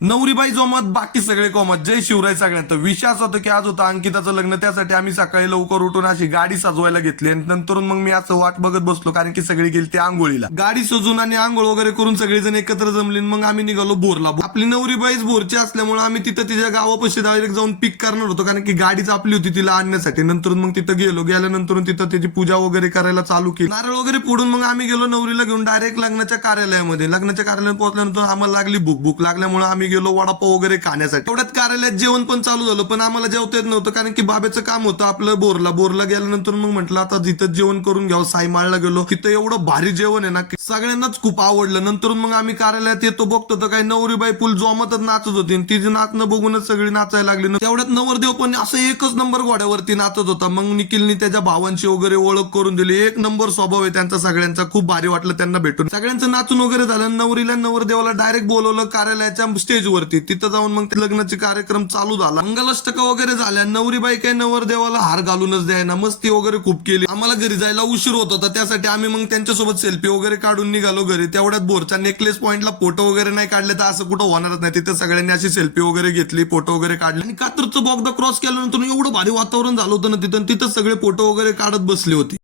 नवरीबाई जोमत, बाकी सगळे कोमत. जय शिवराय सगळ्यांत. विषय असा होता की आज होतं अंकिताचं लग्न, त्यासाठी आम्ही सकाळी लवकर उठून अशी गाडी सजवायला घेतली आणि नंतर मग मी असं वाट बघत बसलो, कारण की सगळी गेली ते आंघोळीला. गाडी सजून आणि आंघोळ वगैरे करून सगळेजण एकत्र जमले. मग आम्ही निघालो बोरला. आपली नवरीबाईच बोरची असल्यामुळे आम्ही तिथं तिच्या गावापाशी डायरेक्ट जाऊन पिक करणार होतो, कारण की गाडीच आपली होती तिला आणण्यासाठी. नंतर मग तिथं गेल्यानंतर तिथं त्याची पूजा वगैरे करायला चालू केली. नारळ वगैरे फोडून मग आम्ही गेलो नवरीला घेऊन डायरेक्ट लग्नाच्या कार्यालयामध्ये. लग्नाच्या कार्यालयात पोहोचल्यानंतर आम्हाला लागली भूक लागल्यामुळे आम्ही गेलो वडापाव वगैरे खाण्यासाठी. तेवढ्यात कार्यालयात जेवण पण चालू झालं, पण आम्हाला जेवता येत नव्हतं, कारण की बाबेचं काम होतं आपलं बोरला गेल्यानंतर मग म्हटलं आता तिथं जेवण करून घ्यावं. साईमाळला गेलो, तिथं एवढं भारी जेवण आहे ना की सगळ्यांनाच खूप आवडलं. नंतर मग आम्ही कार्यालयात येतो, बघतो तर काही नवरीबाई फुल जोमतच नाचत होती. तिचं नाचणं बघूनच सगळी नाचायला लागली. तेवढ्यात नवरदेव पण असं एकच नंबर घोड्यावरती नाचत होता. मग निखिलनी त्याच्या भावांची वगैरे ओळख करून दिली. एक नंबर स्वभाव आहे त्यांचा सगळ्यांचा. खूप भारी वाटलं त्यांना भेटून. सगळ्यांचं नाचून वगैरे झालं. नवरीला नवरदेवाला डायरेक्ट बोलवलं कार्यालयाच्या स्टेजवरती. तिथं जाऊन मग लग्नाचे कार्यक्रम चालू झाला. मंगलाष्टका वगैरे झाल्या. नवरीबाई काय नवरदेवाला हार घालूनच द्यायना, मस्ती वगैरे खूप केली. आम्हाला घरी जायला उशीर होत होता, त्यासाठी आम्ही मग त्यांच्यासोबत सेल्फी वगैरे काढून निघालो घरी. तेवढ्यात बोरच्या नेकलेस पॉइंटला फोटो वगैरे नाही काढले तर असं कुठं होणारच नाही. तिथे सगळ्यांनी अशी सेल्फी वगैरे घेतली, फोटो वगैरे काढले. आणि कात्रचं बोगदा क्रॉस केल्यानंतर एवढं भारी वातावरण झालं होतं ना तिथं सगळे फोटो वगैरे काढत बसले होते.